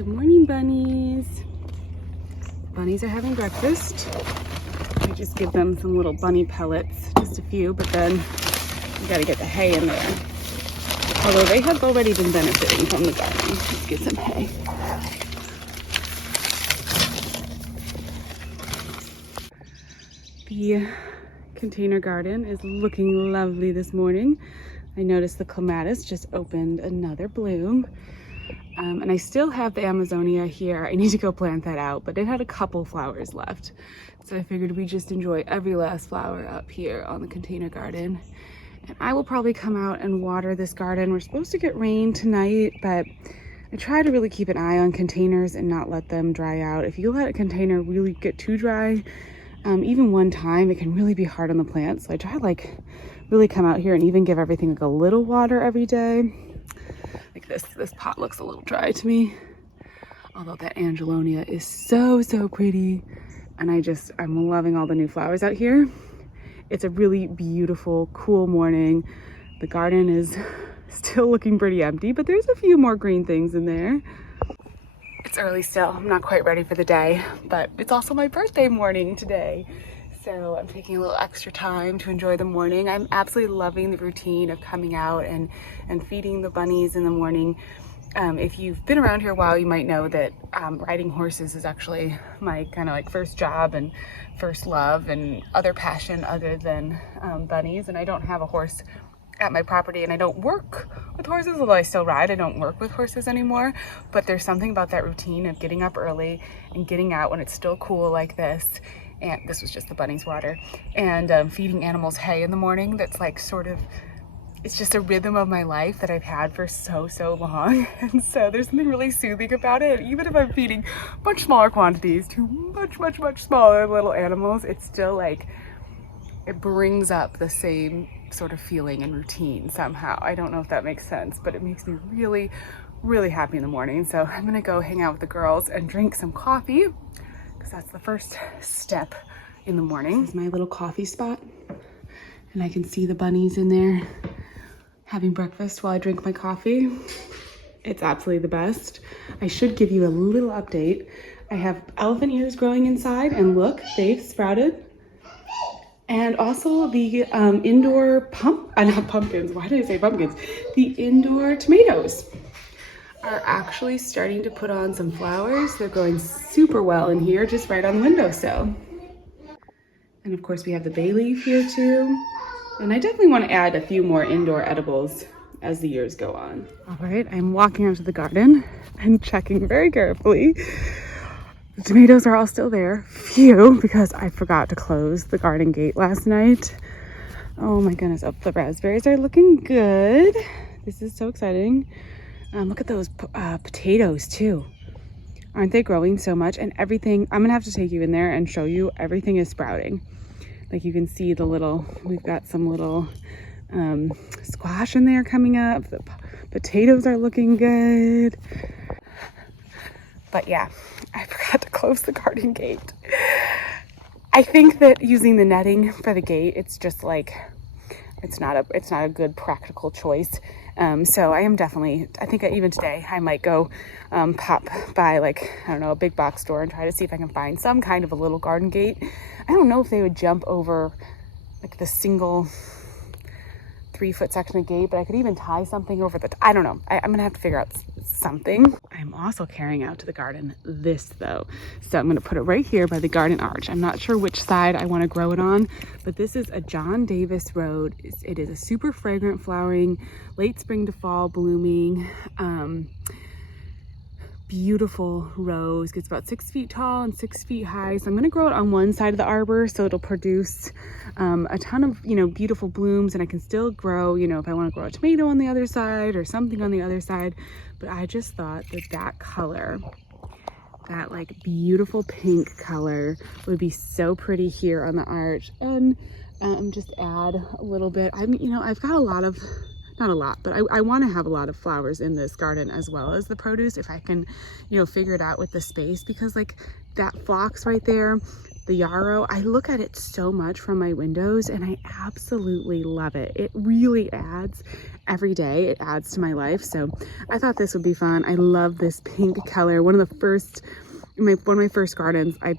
Good morning, bunnies. Bunnies are having breakfast. I just give them some little bunny pellets, just a few, but then you gotta get the hay in there. Although they have already been benefiting from the garden. Let's get some hay. The container garden is looking lovely this morning. I noticed the clematis just opened another bloom. And I still have the Amazonia here. I need to go plant that out, but it had a couple flowers left. So I figured we just enjoy every last flower up here on the container garden. And I will probably come out and water this garden. We're supposed to get rain tonight, but I try to really keep an eye on containers and not let them dry out. If you let a container really get too dry, even one time, it can really be hard on the plants. So I try to really come out here and even give everything a little water every day. Like this pot looks a little dry to me. Although that Angelonia is so pretty. And I'm loving all the new flowers out here. It's a really beautiful, cool morning. The garden is still looking pretty empty, but there's a few more green things in there. It's early still. I'm not quite ready for the day, but it's also my birthday morning today. So I'm taking a little extra time to enjoy the morning. I'm absolutely loving the routine of coming out and feeding the bunnies in the morning. If you've been around here a while, you might know that riding horses is actually my kind of first job and first love and other passion other than bunnies. And I don't have a horse at my property, and I don't work with horses, although I still ride. I don't work with horses anymore, but there's something about that routine of getting up early and getting out when it's still cool like this. And this was just the bunnies' water, and feeding animals hay in the morning. That's it's just a rhythm of my life that I've had for so long. And so there's something really soothing about it. Even if I'm feeding much smaller quantities to much smaller little animals, it's still it brings up the same sort of feeling and routine somehow. I don't know if that makes sense, but it makes me really happy in the morning. So I'm gonna go hang out with the girls and drink some coffee, because that's the first step in the morning. This is my little coffee spot, and I can see the bunnies in there having breakfast while I drink my coffee. It's absolutely the best. I should give you a little update. I have elephant ears growing inside, and look, they've sprouted. And also the indoor not pumpkins, why did I say pumpkins? The indoor tomatoes are actually starting to put on some flowers. They're growing super well in here, just right on the windowsill. And of course we have the bay leaf here too. And I definitely want to add a few more indoor edibles as the years go on. All right, I'm walking out to the garden and checking very carefully. The tomatoes are all still there. Phew, because I forgot to close the garden gate last night. Oh my goodness, oh, the raspberries are looking good. This is so exciting. Look at those potatoes too. Aren't they growing so much? And everything, I'm gonna have to take you in there and show you, everything is sprouting. Like you can see we've got some little squash in there coming up. The potatoes are looking good. But yeah, I forgot to close the garden gate. I think that using the netting for the gate, it's just it's not a good practical choice. So I am definitely, I think even today I might go pop by I don't know, a big box store and try to see if I can find some kind of a little garden gate. I don't know if they would jump over the single 3-foot section of gate, but I could even tie something over I don't know. I'm gonna have to figure out something. I'm also carrying out to the garden this though. So I'm gonna put it right here by the garden arch. I'm not sure which side I wanna grow it on, but this is a John Davis Road. It is a super fragrant flowering, late spring to fall blooming, beautiful rose. Gets about 6 feet tall and 6 feet high. So I'm going to grow it on one side of the arbor, so it'll produce a ton of beautiful blooms, and I can still grow if I want to grow a tomato on the other side or something on the other side. But I just thought that color, that beautiful pink color, would be so pretty here on the arch, and just add a little bit. I've got a lot of, not a lot, but I want to have a lot of flowers in this garden as well as the produce, if I can figure it out with the space, because that phlox right there, the yarrow, I look at it so much from my windows and I absolutely love it. It really adds every day. It adds to my life. So I thought this would be fun. I love this pink color. One of my first gardens, I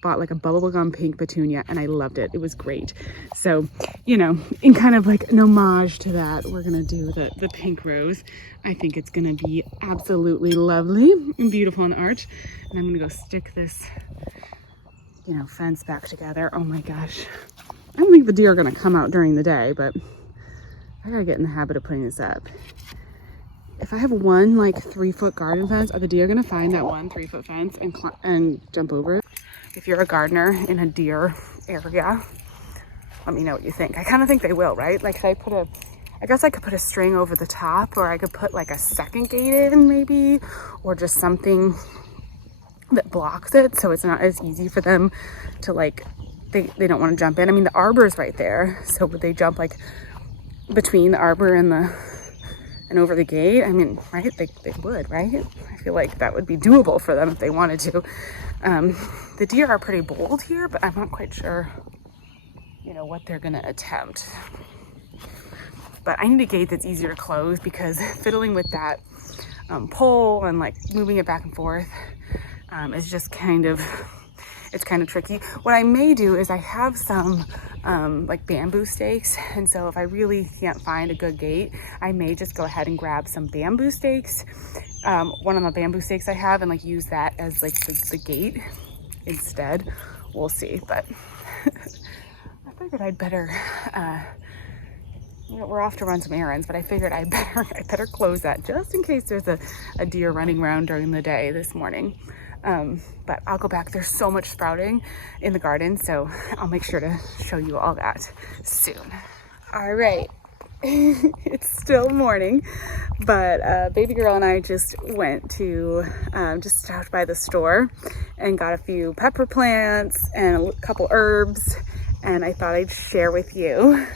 bought like a bubblegum pink petunia and I loved it. It was great. So, you know, in kind of like an homage to that, we're gonna do the pink rose. I think it's gonna be absolutely lovely and beautiful on the arch. And I'm gonna go stick this, you know, fence back together. Oh my gosh. I don't think the deer are gonna come out during the day, but I gotta get in the habit of putting this up. If I have one like 3-foot garden fence, are the deer gonna find that one 3-foot fence and jump over? If you're a gardener in a deer area, let me know what you think. I kind of think they will, right? Like, I guess I could put a string over the top, or I could put like a second gate in maybe, or just something that blocks it so it's not as easy for them to like, they don't want to jump in. I mean, the arbor's right there, so would they jump like between the arbor and over the gate? I mean, right, they would, right? I feel like that would be doable for them if they wanted to. The deer are pretty bold here, but I'm not quite sure, you know, what they're gonna attempt. But I need a gate that's easier to close, because fiddling with that pole and like moving it back and forth is just it's kind of tricky. What I may do is I have some like bamboo stakes, and so if I really can't find a good gate, I may just go ahead and grab some bamboo stakes, one of the bamboo stakes I have, and like use that as like the gate instead. We'll see, but I figured I'd better you know, we're off to run some errands, but I figured I better close that just in case there's a deer running around during the day this morning. But I'll go back. There's so much sprouting in the garden, so I'll make sure to show you all that soon. All right. It's still morning, but baby girl and I just went to just stopped by the store and got a few pepper plants and a couple herbs, and I thought I'd share with you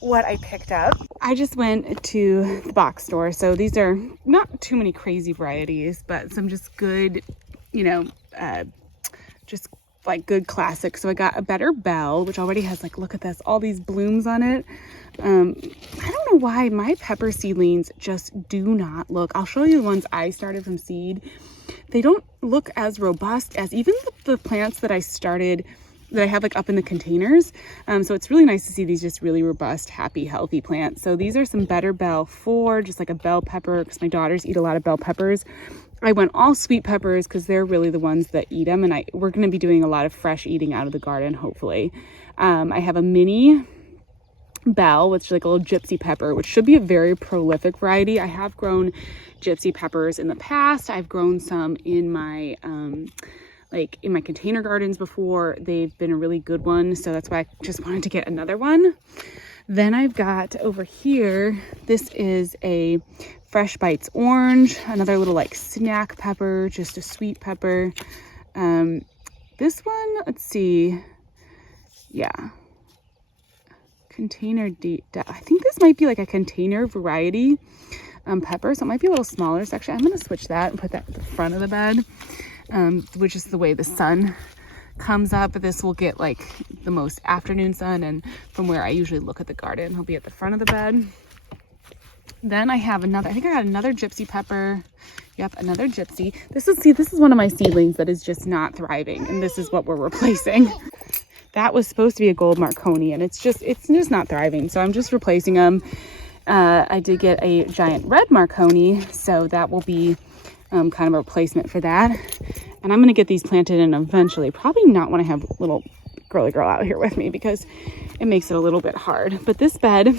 what I picked up. I just went to the box store, so these are not too many crazy varieties, but some just good, you know, just like good classics. So I got a better bell, which already has, like, look at this, all these blooms on it. I don't know why my pepper seedlings just do not look, I'll show you the ones I started from seed. They don't look as robust as even the plants that I started, that I have like up in the containers. So it's really nice to see these just really robust, happy, healthy plants. So these are some better bell 4, just like a bell pepper, because my daughters eat a lot of bell peppers. I went all sweet peppers because they're really the ones that eat them, and we're going to be doing a lot of fresh eating out of the garden, hopefully. I have a mini bell, which is like a little gypsy pepper, which should be a very prolific variety. I have grown gypsy peppers in the past. I've grown some in my like in my container gardens before. They've been a really good one, so that's why I just wanted to get another one. Then I've got over here, this is a Fresh Bites orange, another little like snack pepper, just a sweet pepper. This one, let's see, yeah, container I think this might be like a container variety pepper, so it might be a little smaller. So actually I'm going to switch that and put that at the front of the bed, which is the way the sun comes up. This will get like the most afternoon sun, and from where I usually look at the garden, he'll be at the front of the bed. Then I have another, I think I got another gypsy pepper. Yep, another gypsy. This is one of my seedlings that is just not thriving, and this is what we're replacing. That was supposed to be a gold Marconi, and it's just not thriving, so I'm just replacing them. I did get a giant red Marconi, so that will be kind of a replacement for that. And I'm going to get these planted in eventually. Probably not when I have little girly girl out here with me, because it makes it a little bit hard. But this bed,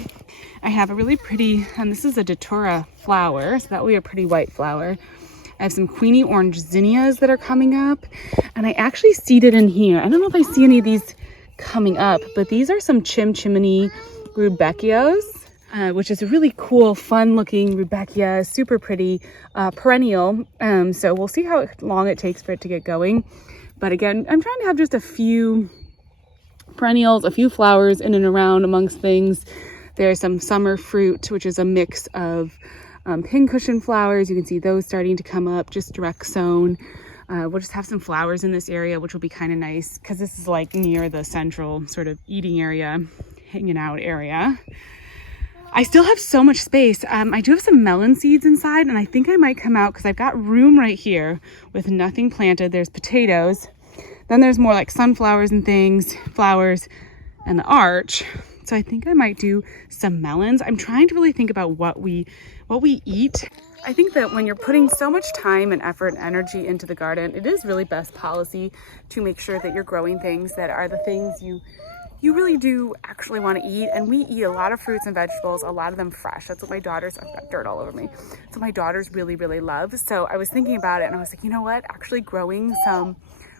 I have a really pretty, and this is a datura flower, so that will be a pretty white flower. I have some Queenie orange zinnias that are coming up, and I actually seeded in here. I don't know if I see any of these coming up, but these are some chimney rudbeckias, which is a really cool, fun looking rudbeckia, super pretty, perennial. So we'll see how long it takes for it to get going. But again, I'm trying to have just a few perennials, a few flowers in and around amongst things. There's some summer fruit, which is a mix of pincushion flowers. You can see those starting to come up, just direct sown. We'll just have some flowers in this area, which will be kind of nice because this is like near the central sort of eating area, hanging out area. I still have so much space. I do have some melon seeds inside, and I think I might come out because I've got room right here with nothing planted. There's potatoes. Then there's more like sunflowers and things, flowers, and the arch. So I think I might do some melons. I'm trying to really think about what we eat. I think that when you're putting so much time and effort and energy into the garden, it is really best policy to make sure that you're growing things that are the things you really do actually want to eat. And we eat a lot of fruits and vegetables, a lot of them fresh. That's what my daughters, I've got dirt all over me. So my daughters really, really love. So I was thinking about it and I was like, you know what? Actually growing some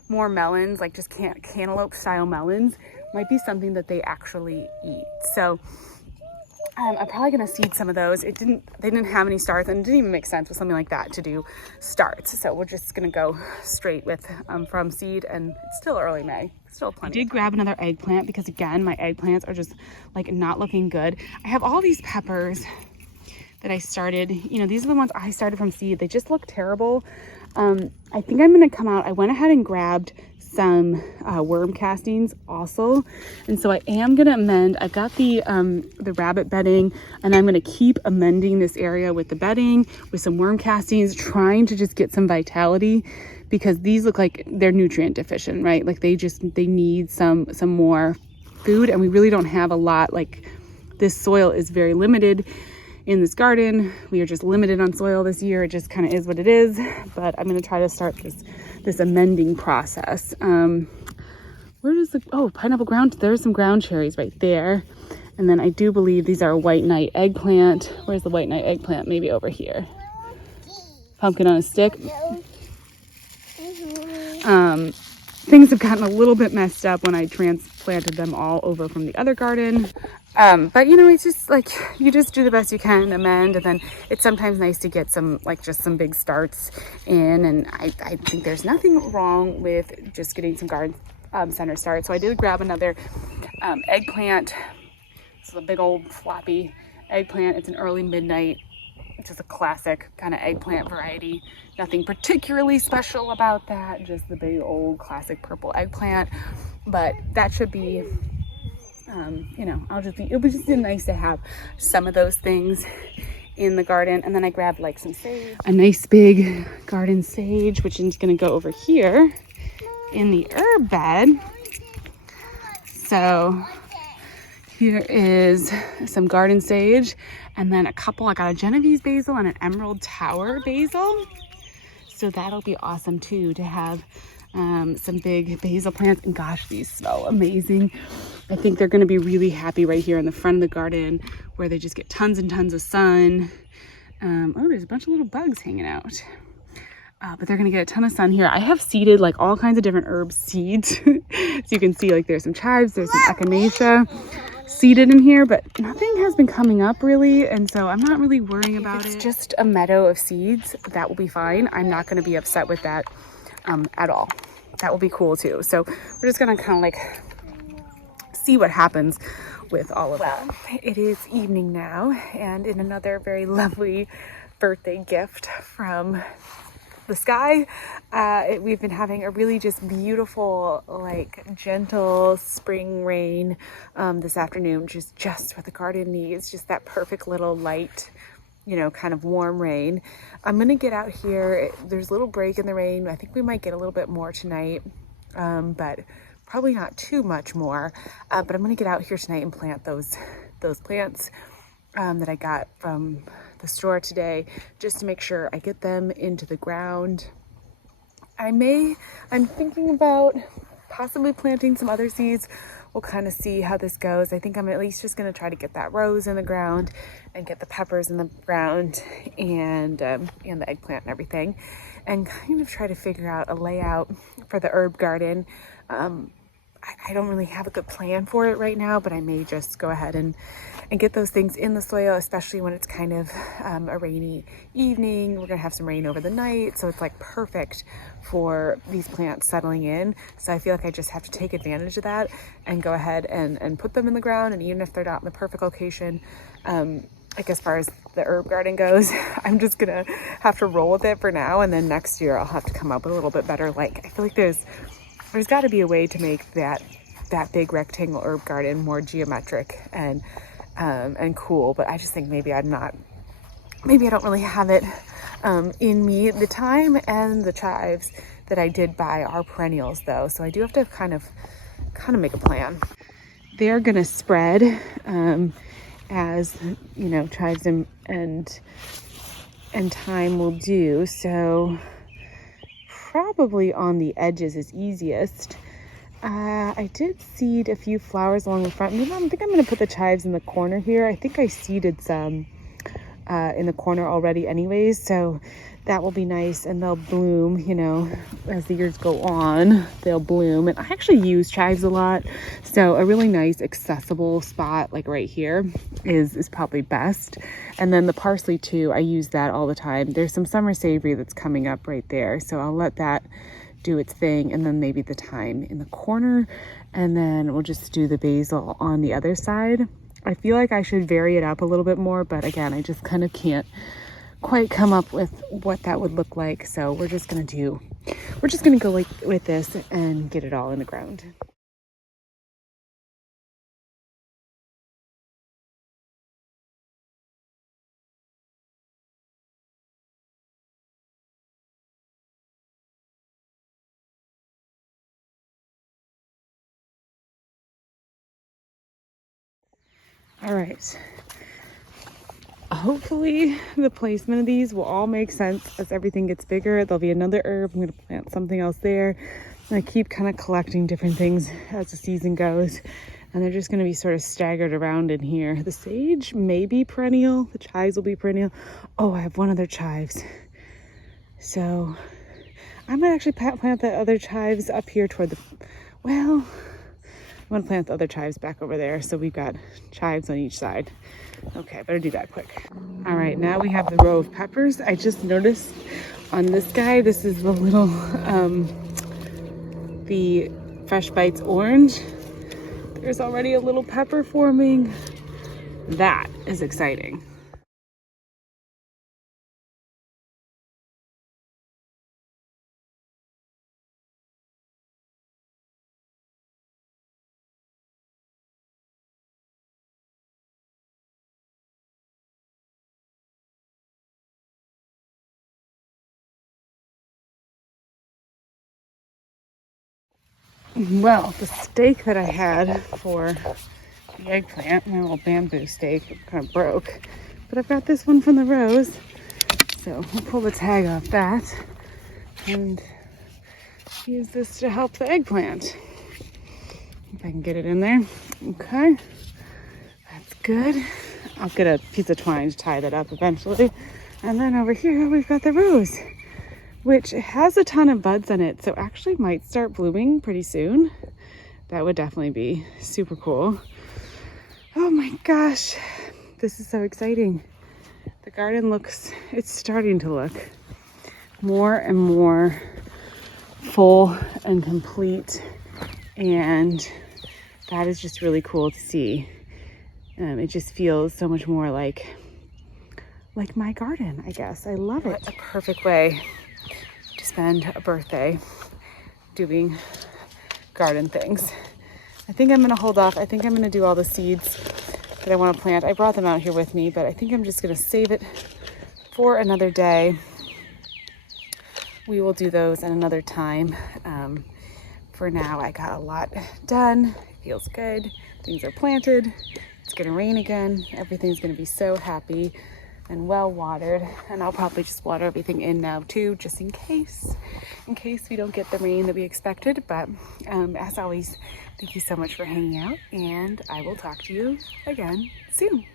more melons, like just cantaloupe style melons, might be something that they actually eat. So I'm probably gonna seed some of those. They didn't have any starts, and it didn't even make sense with something like that to do starts. So we're just gonna go straight with from seed, and it's still early May. Still plenty. I did grab another eggplant because again, my eggplants are just like not looking good. I have all these peppers that I started, you know, these are the ones I started from seed. They just look terrible. I think I'm gonna come out. I went ahead and grabbed some worm castings also, and so I am gonna amend. I got the rabbit bedding, and I'm gonna keep amending this area with the bedding with some worm castings, trying to just get some vitality, because these look like they're nutrient deficient, right? Like they need some more food, and we really don't have a lot. Like this soil is very limited in this garden. We are just limited on soil this year. It just kind of is what it is, but I'm gonna try to start this amending process. Where does pineapple ground, there's some ground cherries right there. And then I do believe these are a white knight eggplant. Where's the white knight eggplant? Maybe over here. Pumpkin on a stick. Things have gotten a little bit messed up when I transplanted them all over from the other garden. But you know, it's just like, you just do the best you can, amend, and then it's sometimes nice to get some, like just some big starts in. And I think there's nothing wrong with just getting some garden center starts. So I did grab another eggplant. This is a big old floppy eggplant. It's an early midnight. It's just a classic kind of eggplant variety. Nothing particularly special about that, just the big old classic purple eggplant. But that should be, you know, it'll be just nice to have some of those things in the garden. And then I grabbed like some sage, a nice big garden sage, which is gonna go over here in the herb bed. So here is some garden sage, and then I got a Genovese basil and an emerald tower basil. So that'll be awesome too, to have some big basil plants. And gosh, these smell amazing. I think they're gonna be really happy right here in the front of the garden, where they just get tons and tons of sun. Oh, there's a bunch of little bugs hanging out. But they're gonna get a ton of sun here. I have seeded like all kinds of different herb seeds. So you can see like there's some chives, there's some echinacea seeded in here, but nothing has been coming up really, and so I'm not really worrying about it. It's just a meadow of seeds, that will be fine. I'm not going to be upset with that at all. That will be cool too. So we're just gonna kind of like see what happens with all of that. It is evening now, and in another very lovely birthday gift from the sky, we've been having a really just beautiful, like gentle spring rain this afternoon, which is just what the garden needs. Just that perfect little light, you know, kind of warm rain. I'm gonna get out here. There's a little break in the rain. I think we might get a little bit more tonight, but probably not too much more. But I'm gonna get out here tonight and plant those plants that I got from the store today, just to make sure I get them into the ground. I'm thinking about possibly planting some other seeds. We'll kind of see how this goes. I think I'm at least just going to try to get that rose in the ground and get the peppers in the ground, and the eggplant and everything, and kind of try to figure out a layout for the herb garden. I don't really have a good plan for it right now, but I may just go ahead and get those things in the soil, especially when it's kind of a rainy evening. We're gonna have some rain over the night, so it's like perfect for these plants settling in. So I feel like I just have to take advantage of that and go ahead and put them in the ground. And even if they're not in the perfect location, like as far as the herb garden goes. I'm just gonna have to roll with it for now, and then next year I'll have to come up with a little bit better. Like, I feel like there's got to be a way to make that big rectangle herb garden more geometric and cool. But I just think maybe I don't really have it in me. The thyme and the chives that I did buy are perennials though, so I do have to kind of make a plan. They're gonna spread as you know, chives and thyme will do. So probably on the edges is easiest. I did seed a few flowers along the front. I think I'm gonna put the chives in the corner here. I think I seeded some in the corner already anyways, so that will be nice, and they'll bloom, you know, as the years go on, they'll bloom. And I actually use chives a lot, so a really nice accessible spot like right here is probably best. And then the parsley too, I use that all the time. There's some summer savory that's coming up right there, so I'll let that do its thing, and then maybe the thyme in the corner, and then we'll just do the basil on the other side. I feel like I should vary it up a little bit more, but again, I just kind of can't quite come up with what that would look like. So we're just gonna go with this and get it all in the ground. All right. Hopefully the placement of these will all make sense as everything gets bigger. There'll be another herb. I'm going to plant something else there. And I keep kind of collecting different things as the season goes. And they're just going to be sort of staggered around in here. The sage may be perennial. The chives will be perennial. Oh, I have one other chives. So I might actually plant the other chives up here toward the, well, I'm going to plant the other chives back over there. So we've got chives on each side. Okay, better do that quick. All right, now we have the row of peppers. I just noticed on this guy, this is the little, the Fresh Bites orange. There's already a little pepper forming. That is exciting. Well, the stake that I had for the eggplant, my little bamboo stake, kind of broke. But I've got this one from the rose. So we'll pull the tag off that and use this to help the eggplant. If I can get it in there. Okay, that's good. I'll get a piece of twine to tie that up eventually. And then over here, we've got the rose, which has a ton of buds on it, so actually might start blooming pretty soon. That would definitely be super cool. Oh my gosh, this is so exciting. The garden it's starting to look more and more full and complete, and that is just really cool to see. It just feels so much more like my garden, I guess. I love it. What a perfect way to spend a birthday doing garden things. I think I'm gonna hold off. I think I'm gonna do all the seeds that I want to plant. I brought them out here with me, but I think I'm just gonna save it for another day. We will do those at another time. For now, I got a lot done. It feels good. Things are planted. It's gonna rain again. Everything's gonna be so happy and well watered, and I'll probably just water everything in now too, just in case we don't get the rain that we expected. But as always, thank you so much for hanging out, and I will talk to you again soon.